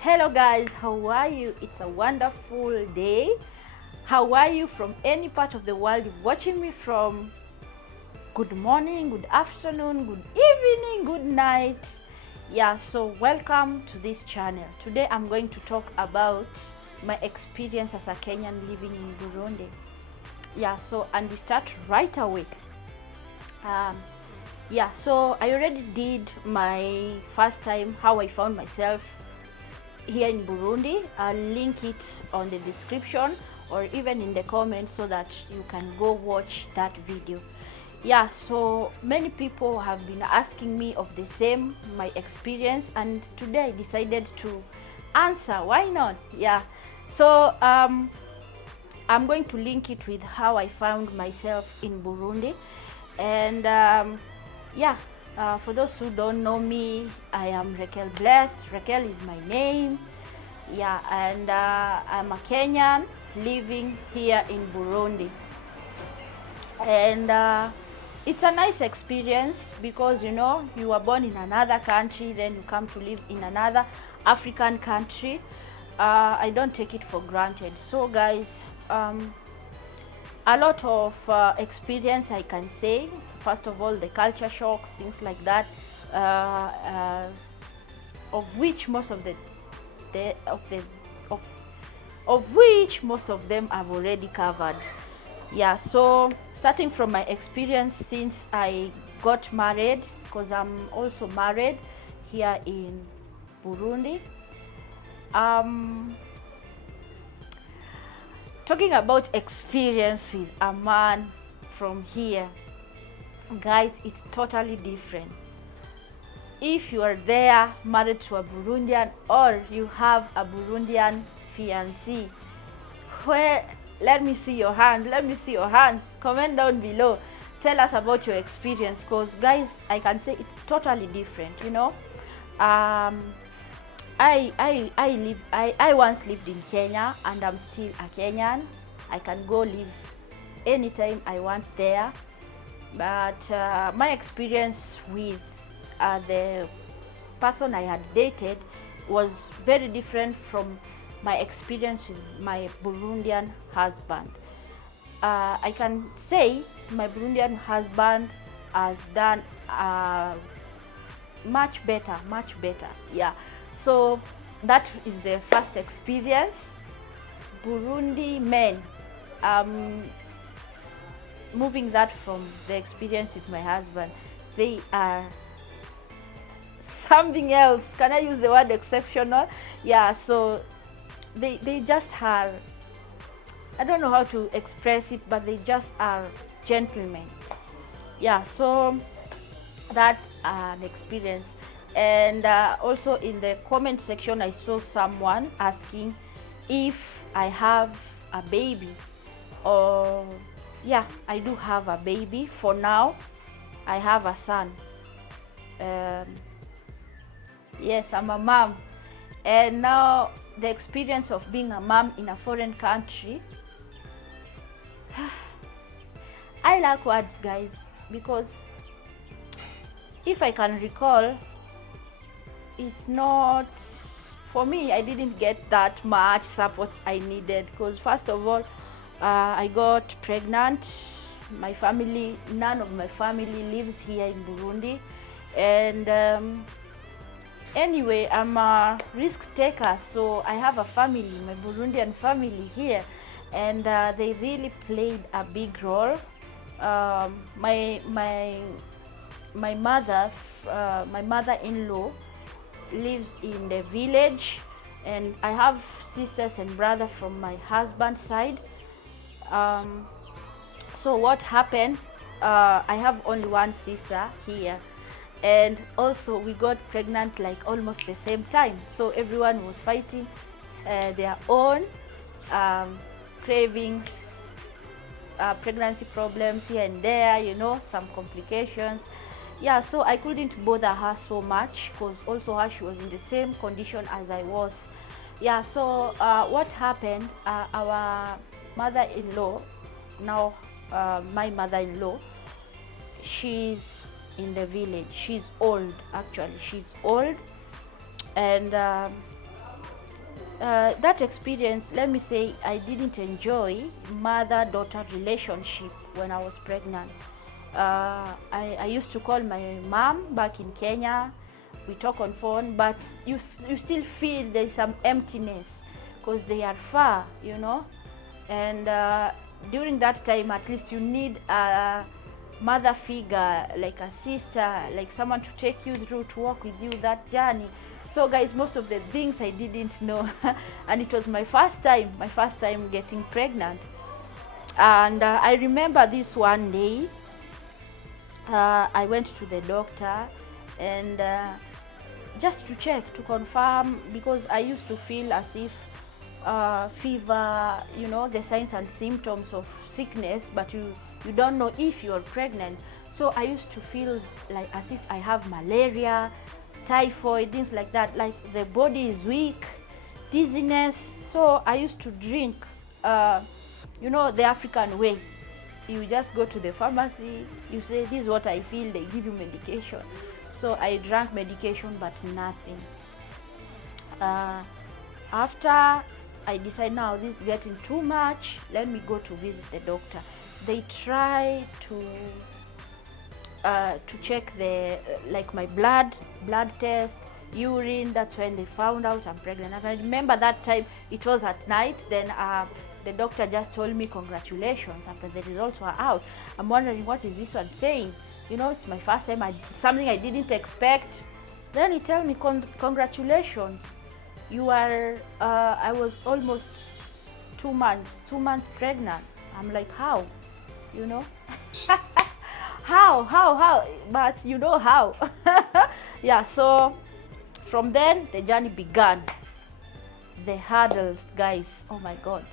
Hello guys, how are you? It's a wonderful day. How are you from any part of the world you're watching me from? Good morning, good afternoon, good evening, good night. Yeah, so welcome to this channel. Today I'm going to talk about my experience as a Kenyan living in Burundi. Yeah, and we start right away. So I already did my first time how I found myself here in Burundi. I'll link it on the description or even in the comments so that you can go watch that video. Yeah, so many people have been asking me of the same, my experience, and today I decided to answer. Why not? Yeah, so I'm going to link it with how I found myself in Burundi. And for those who don't know me, I am Raquel Blessed. Raquel is my name. Yeah, and I'm a Kenyan living here in Burundi. And it's a nice experience because, you know, you were born in another country, then you come to live in another African country. I don't take it for granted. So guys, a lot of experience I can say. First of all, the culture shocks, things like that, of which most of them I've already covered. Yeah, so starting from my experience since I got married, because I'm also married here in Burundi. Talking about experience with a man from here, guys, it's totally different. If you are there married to a Burundian or you have a Burundian fiancé, let me see your hands, comment down below, tell us about your experience, because guys, I can say it's totally different, you know. I once lived in Kenya and I'm still a Kenyan. I can go live anytime I want there, but my experience with the person I had dated was very different from my experience with my Burundian husband. I can say my Burundian husband has done much better. Yeah, so that is the first experience. Burundi men, moving that from the experience with my husband, they are something else. Can I use the word exceptional? Yeah, so they just are, I don't know how to express it, but they just are gentlemen. Yeah, so that's an experience. And also in the comment section I saw someone asking if I have a baby. Yeah, I do have a baby. For now I have a son. Yes, I'm a mom. And now the experience of being a mom in a foreign country, I lack words, guys, because if I can recall, it's not, for me, I didn't get that much support I needed, because first of all, I got pregnant. My family, none of my family lives here in Burundi, and anyway, I'm a risk taker, so I have a family, my Burundian family here, and they really played a big role. My mother-in-law lives in the village, and I have sisters and brothers from my husband's side. So what happened, I have only one sister here, and also we got pregnant like almost the same time, so everyone was fighting their own cravings, pregnancy problems here and there, you know, some complications. Yeah, so I couldn't bother her so much, because also she was in the same condition as I was. Yeah, so what happened, our mother-in-law, now my mother-in-law, she's in the village. She's old, actually. She's old, and that experience, let me say, I didn't enjoy mother-daughter relationship when I was pregnant. I used to call my mom back in Kenya. We talk on phone, but you still feel there's some emptiness because they are far, you know. And during that time, at least you need a mother figure, like a sister, like someone to take you through, to walk with you that journey. So guys, most of the things I didn't know and it was my first time getting pregnant. And I remember this one day, I went to the doctor and just to check, to confirm, because I used to feel as if fever, you know, the signs and symptoms of sickness, but you don't know if you're pregnant. So I used to feel like as if I have malaria, typhoid, things like that, like the body is weak, dizziness. So I used to drink, you know, the African way. You just go to the pharmacy, you say, this is what I feel, they give you medication. So I drank medication, but nothing. After I decide, now this is getting too much, let me go to visit the doctor. They try to check the like my blood test, urine. That's when they found out I'm pregnant. And I remember that time it was at night. Then the doctor just told me, congratulations, after the results were out. I'm wondering, what is this one saying? You know, it's my first time, something I didn't expect. Then he told me, congratulations, you are I was almost 2 months pregnant. I'm like, how, you know? how, but you know how. Yeah, so from then the journey began. The hurdles, guys, oh my god,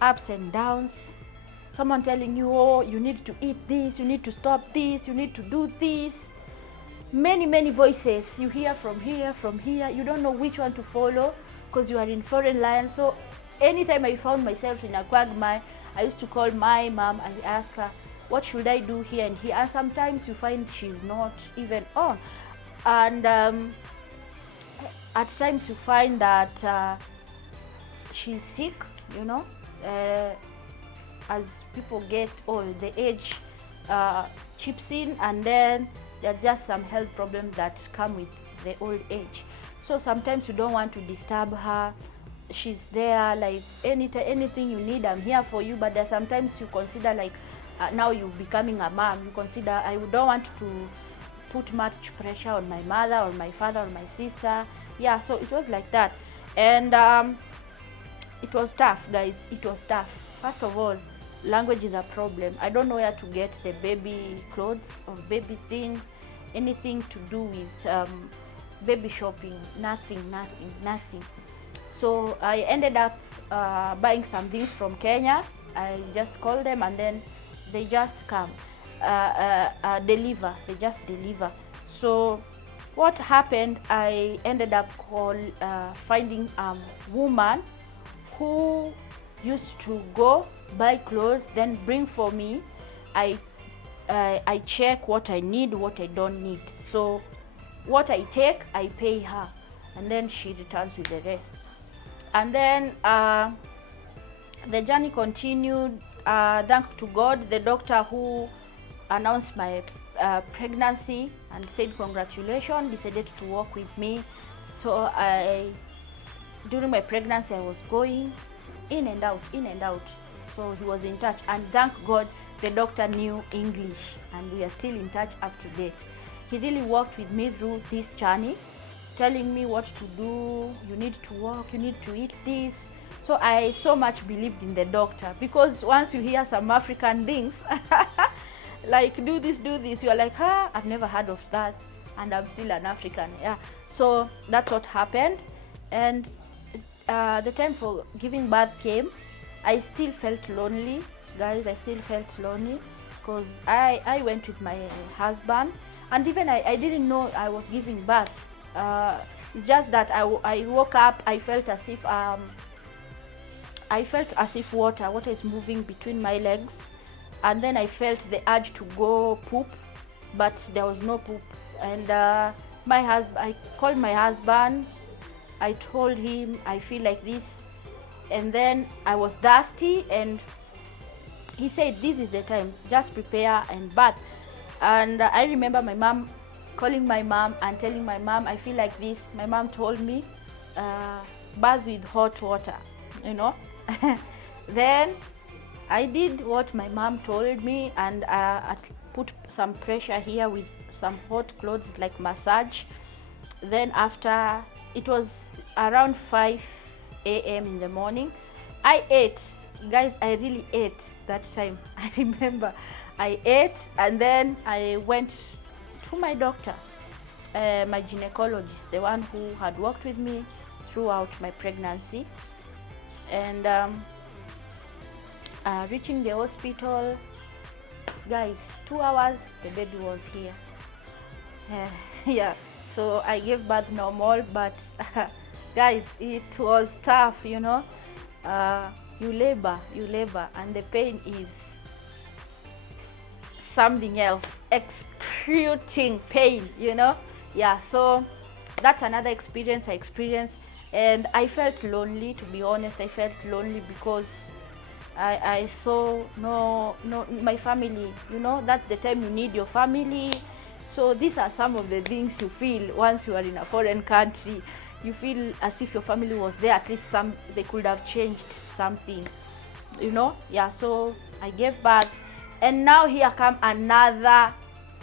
ups and downs. Someone telling you, oh, you need to eat this, you need to stop this, you need to do this. Many voices you hear from here. You don't know which one to follow because you are in foreign land. So anytime I found myself in a quagmire, I used to call my mom and ask her, what should I do here and here? And sometimes you find she's not even on. And at times you find that she's sick, you know. As people get old, the age chips in, and then there are just some health problems that come with the old age. So sometimes you don't want to disturb her. She's there, like anything you need, I'm here for you. But there sometimes you consider, like now you're becoming a mom, you consider, I don't want to put much pressure on my mother or my father or my sister. Yeah, so it was like that. And it was tough, guys. It was tough. First of all, language is a problem. I don't know where to get the baby clothes or baby thing, anything to do with baby shopping. Nothing. So I ended up buying some things from Kenya. I just called them and then they just come deliver. They just deliver. So what happened, I ended up finding a woman who used to go buy clothes, then bring for me. I check what I need, what I don't need. So what I take, I pay her, and then she returns with the rest. And then the journey continued. Thanks to God, the doctor who announced my pregnancy and said congratulations decided to work with me. So during my pregnancy, I was going in and out. So he was in touch, and thank God the doctor knew English, and we are still in touch up to date. He really worked with me through this journey, telling me what to do. You need to walk, you need to eat this. So I so much believed in the doctor, because once you hear some African things like do this, you are like, I've never heard of that, and I'm still an African. Yeah, so that's what happened. And the time for giving birth came. I still felt lonely, guys. I still felt lonely because I went with my husband, and even I didn't know I was giving birth. It's just that I woke up, I felt as if water is moving between my legs, and then I felt the urge to go poop, but there was no poop. And I called my husband. I told him I feel like this, and then I was thirsty, and he said this is the time, just prepare and bath. And I remember my mom calling my mom and telling my mom I feel like this. My mom told me bath with hot water, you know. Then I did what my mom told me, and put some pressure here with some hot clothes, like massage. Then after, it was around 5 a.m. in the morning, I ate. Guys, I really ate that time. I remember I ate, and then I went to my doctor, my gynecologist, the one who had worked with me throughout my pregnancy. And reaching the hospital, guys, 2 hours the baby was here. Yeah, so I gave birth normal, but guys, it was tough, you know. You labor, and the pain is something else, excruciating pain, you know. Yeah, so that's another experience I experienced, and I felt lonely, to be honest. I felt lonely because I saw no my family, you know. That's the time you need your family. So these are some of the things you feel once you are in a foreign country. You feel as if your family was there, at least they could have changed something, you know. Yeah, so I gave birth, and now here come another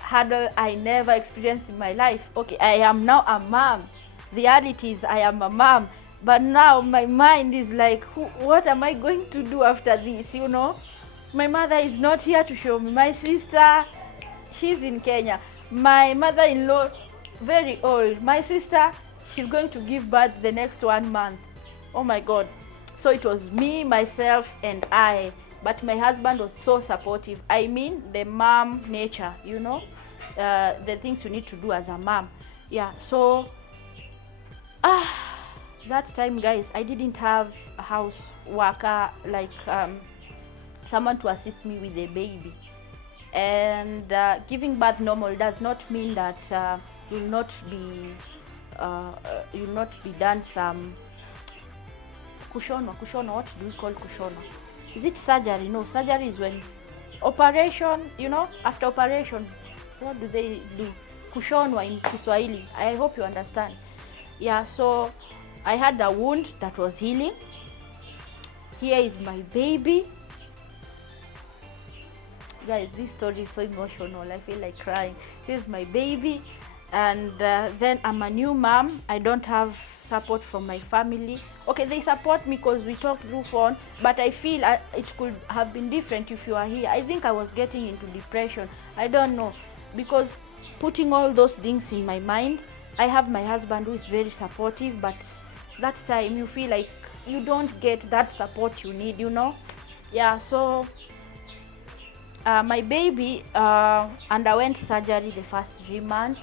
hurdle I never experienced in my life. Okay, I am now a mom. The reality is I am a mom, but now my mind is like, what am I going to do after this, you know? My mother is not here to show me. My sister, she's in Kenya. My mother-in-law, very old. My sister, she's going to give birth the next 1 month. Oh my God. So it was me, myself, and I. But my husband was so supportive. I mean, the mom nature, you know, the things you need to do as a mom. Yeah, so that time, guys, I didn't have a house worker, like someone to assist me with the baby. And giving birth normal does not mean that you'll not be done some kushonwa. What do we call kushonwa? Is it surgery? No, surgery is when operation, you know. After operation, what do they do? Kushonwa in Kiswahili. I hope you understand. Yeah, so I had a wound that was healing. Here is my baby. Guys, this story is so emotional. I feel like crying. Here's my baby, and then I'm a new mom. I don't have support from my family. Okay, they support me because we talk through phone, but I feel it could have been different if you are here. I think I was getting into depression. I don't know, because putting all those things in my mind, I have my husband who is very supportive, but that time you feel like you don't get that support you need, you know. Yeah, so my baby underwent surgery the first 3 months,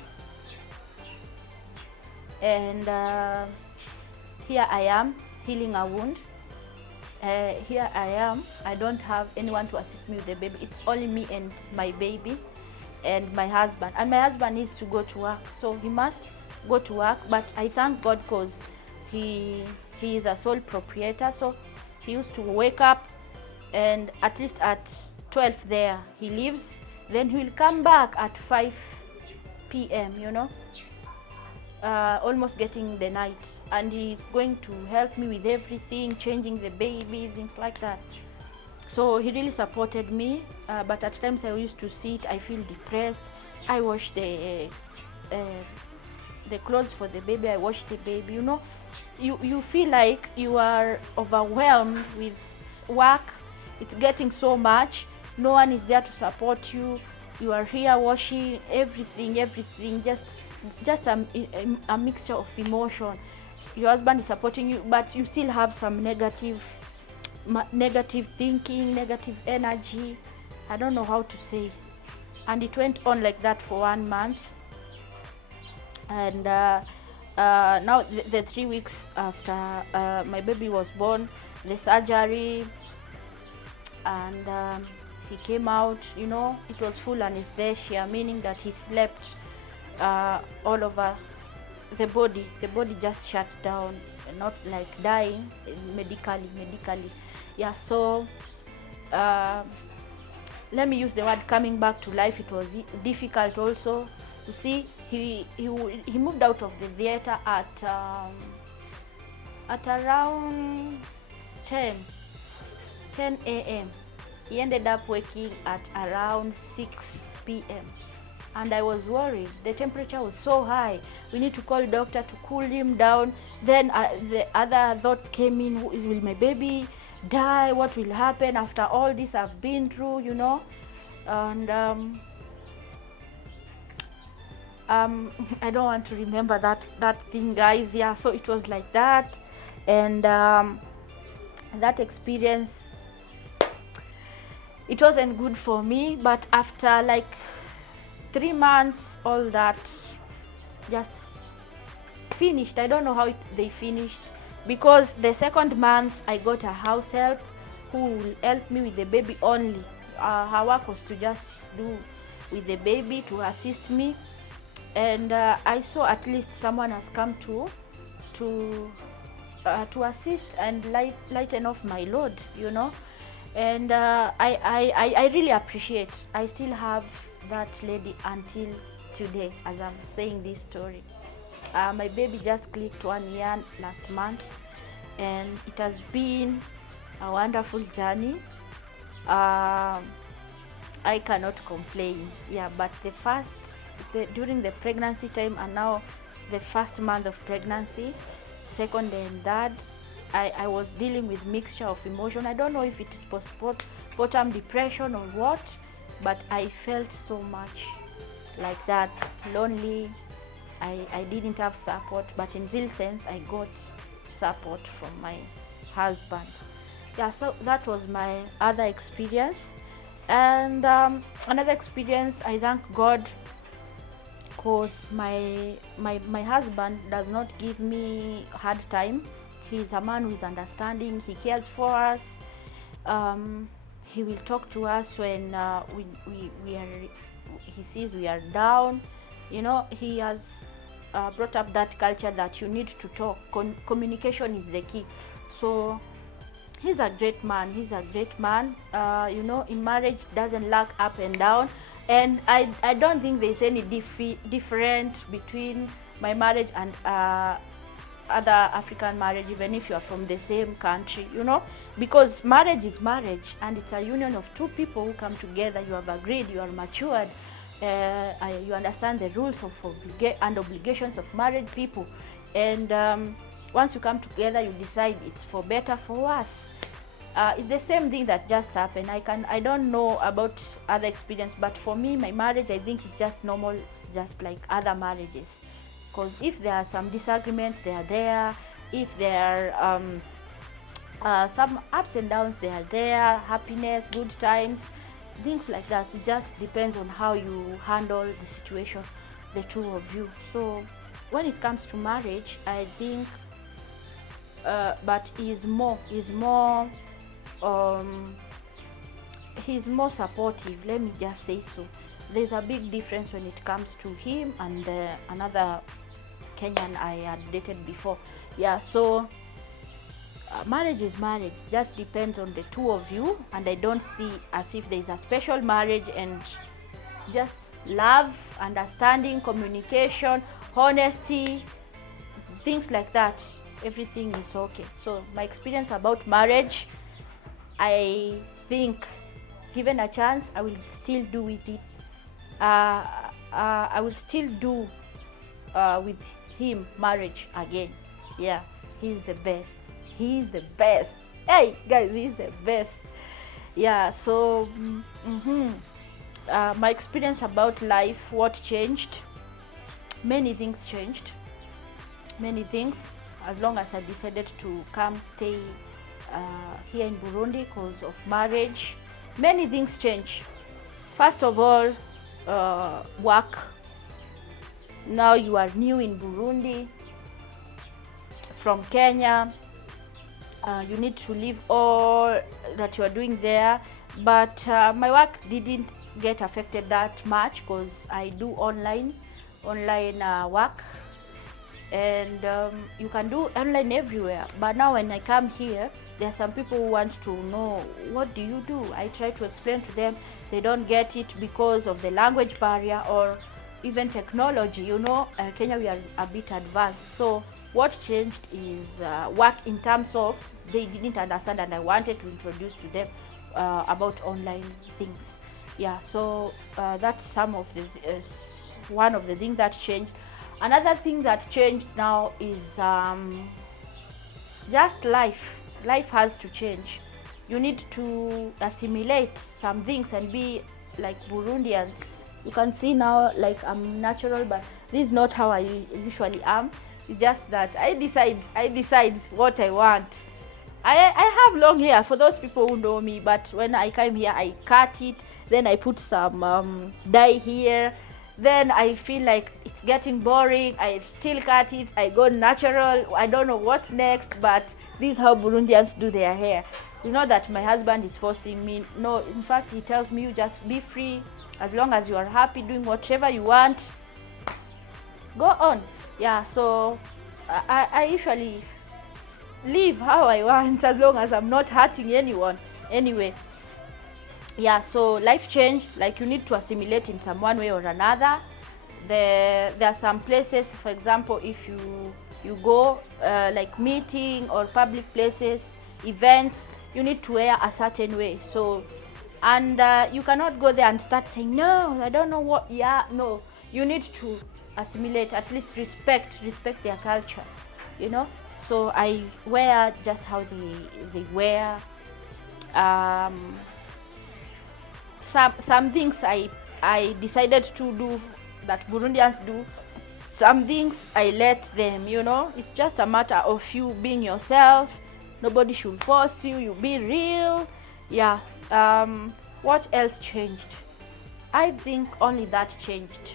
and here I am healing a wound. Here I am. I don't have anyone to assist me with the baby. It's only me and my baby and my husband. And my husband needs to go to work, so he must go to work. But I thank God because he is a sole proprietor, so he used to wake up, and at least at 12 there he leaves, then he will come back at 5 p.m, you know, almost getting the night, and he's going to help me with everything, changing the baby, things like that. So he really supported me, but at times I used to sit, I feel depressed. I wash the clothes for the baby, I wash the baby, you know. You feel like you are overwhelmed with work. It's getting so much, no one is there to support you. You are here washing everything, just a mixture of emotion. Your husband is supporting you, but you still have some negative thinking, negative energy. I don't know how to say. And it went on like that for 1 month. And now the 3 weeks after my baby was born, the surgery, and he came out, you know. It was full anesthesia, meaning that he slept all over the body just shuts down, not like dying medically. Yeah, so let me use the word coming back to life. It was difficult also. You see, he moved out of the theater at around 10 a.m. He ended up waking at around 6 p.m. and I was worried. The temperature was so high. We need to call doctor to cool him down. Then the other thoughts came in: will my baby die? What will happen after all this I've been through, you know? And I don't want to remember that thing, guys. Yeah, so it was like that. And that experience, it wasn't good for me. But after like 3 months, all that just finished. I don't know how they finished, because the second month I got a house help who will help me with the baby only. Her work was to just do with the baby, to assist me. And I saw at least someone has come to assist and lighten off my load, you know. And I really appreciate. I still have that lady until today as I'm saying this story. My baby just clicked 1 year last month, and it has been a wonderful journey. I cannot complain. Yeah, but during the pregnancy time, and now the first month of pregnancy, second and third, I was dealing with mixture of emotion. I don't know if it is postpartum depression or what, but I felt so much like that, lonely. I didn't have support, but in real sense I got support from my husband. Yeah, so that was my other experience. And another experience, I thank God, because my husband does not give me hard time. He's a man who is understanding. He cares for us. He will talk to us when he sees we are down. You know, he has brought up that culture that you need to talk. Communication is the key. So he's a great man. You know, in marriage doesn't lack up and down. And I don't think there's any difference between my marriage and other African marriage, even if you are from the same country, you know, because marriage is marriage, and it's a union of two people who come together. You have agreed, you are matured, you understand the rules of and obligations of married people, and once you come together, you decide it's for better, for worse. It's the same thing that just happened. I don't know about other experience, but for me, my marriage, I think it's just normal, just like other marriages. Because if there are some disagreements, they are there. If there are some ups and downs, they are there. Happiness, good times, things like that. It just depends on how you handle the situation, the two of you. So when it comes to marriage, I think, but he's more supportive. Let me just say so. There's a big difference when it comes to him and another Kenyan I had dated before. Yeah, so marriage is marriage. Just depends on the two of you, and I don't see as if there's a special marriage, and just love, understanding, communication, honesty, things like that. Everything is okay. So my experience about marriage, I think, given a chance, I will still do with it. I will still do with him marriage again. Yeah, he's the best. Hey guys, he's the best. Yeah, so my experience about life, what changed? Many things changed. Many things. As long as I decided to come stay here in Burundi because of marriage, many things change. First of all, work. Now you are new in Burundi from Kenya. You need to leave all that you are doing there, but my work didn't get affected that much because I do online work. and you can do online everywhere. But now when I come here, there are some people who want to know, what do you do? I try to explain to them. They don't get it because of the language barrier or even technology. Kenya, we are a bit advanced. So what changed is work in terms of they didn't understand, and I wanted to introduce to them about online things. Yeah, so that's some of the one of the things that changed. Another thing that changed now is just life. Life has to change. You need to assimilate some things and be like Burundians. You can see now, like, I'm natural, but this is not how I usually am. It's just that I decide what I want. I have long hair, for those people who know me, but when I came here, I cut it, then I put some dye here. Then I feel like it's getting boring, I still cut it, I go natural. I don't know what's next, but this is how Burundians do their hair. It's not that my husband is forcing me. No, in fact, he tells me, you just be free. As long as you are happy doing whatever you want, go on. Yeah, so I usually live how I want, as long as I'm not hurting anyone. Anyway, yeah, so life change, like, you need to assimilate in some one way or another. There are some places, for example, if you go like meeting or public places, events, you need to wear a certain way. So, and you cannot go there and start saying, no, I don't know what. Yeah, no, you need to assimilate, at least respect their culture, So I wear just how they wear. Some things I decided to do that Burundians do. Some things I let them, It's just a matter of you being yourself. Nobody should force you. You be real. Yeah. What else changed? I think only that changed.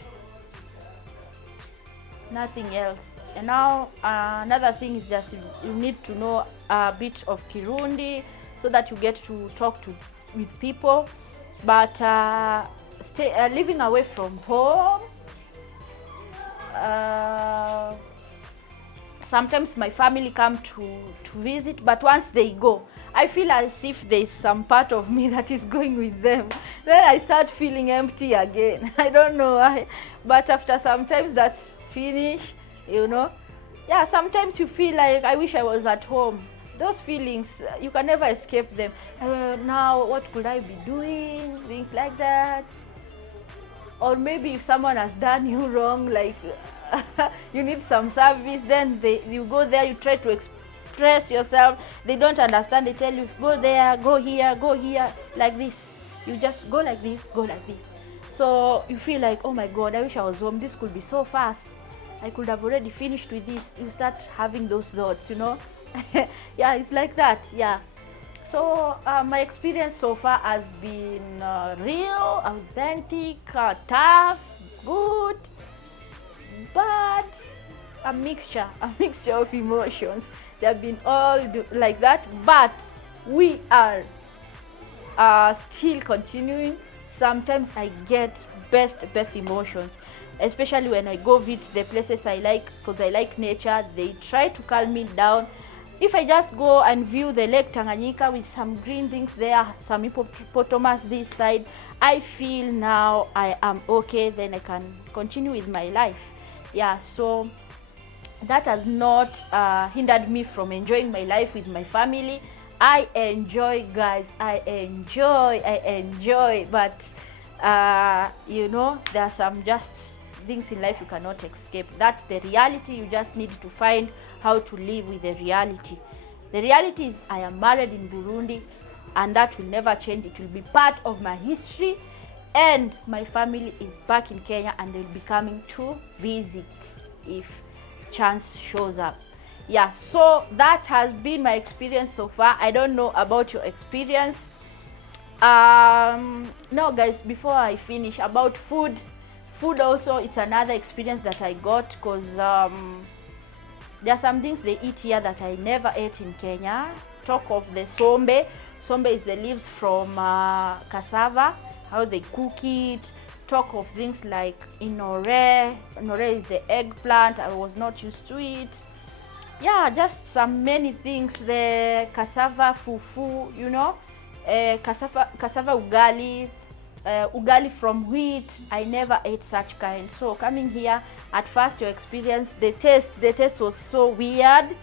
Nothing else. And now another thing is just you need to know a bit of Kirundi so that you get to talk with people. But living away from home, sometimes my family come to visit, but once they go, I feel as if there's some part of me that is going with them. Then I start feeling empty again. I don't know why, but after sometimes that finish, yeah, sometimes you feel like, I wish I was at home. Those feelings, you can never escape them. Now, what could I be doing? Things like that. Or maybe if someone has done you wrong, like you need some service, then you go there, you try to express yourself. They don't understand. They tell you, go there, go here, like this. You just go like this, go like this. So you feel like, oh my God, I wish I was home. This could be so fast. I could have already finished with this. You start having those thoughts, Yeah, it's like that. Yeah. So my experience so far has been real, authentic, tough, good, bad, a mixture of emotions. They have been all like that, but we are still continuing. Sometimes I get best emotions, especially when I go visit the places I like, because I like nature. They try to calm me down. If I just go and view the Lake Tanganyika with some green things there, some hippopotamus this side, I feel now I am okay, then I can continue with my life. Yeah, so that has not hindered me from enjoying my life with my family. I enjoy, guys. I enjoy, but there are some just things in life you cannot escape. That's the reality. You just need to find how to live with the reality. The reality is I am married in Burundi, and that will never change. It will be part of my history, and my family is back in Kenya, and they'll be coming to visit if chance shows up. Yeah, so that has been my experience so far. I don't know about your experience. No, guys, before I finish, about food also, it's another experience that I got, because there are some things they eat here that I never ate in Kenya. Talk of the sombe. Sombe is the leaves from cassava, how they cook it. talk of things like inore. Inore is the eggplant. I was not used to it. Yeah, just some many things. The cassava fufu, you know, cassava ugali, ugali from wheat. I never ate such kind. So coming here, at first your experience, the taste was so weird,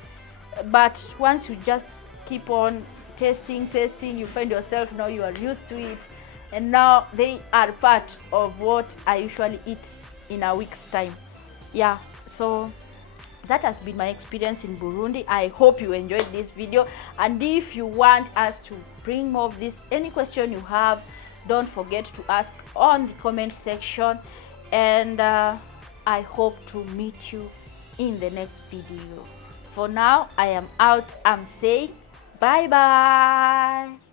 but once you just keep on tasting, you find yourself, now you are used to it, and now they are part of what I usually eat in a week's time. Yeah, so that has been my experience in Burundi. I hope you enjoyed this video, and if you want us to bring more of this, any question you have, don't forget to ask on the comment section, and I hope to meet you in the next video. For now, I am out. I'm saying bye bye.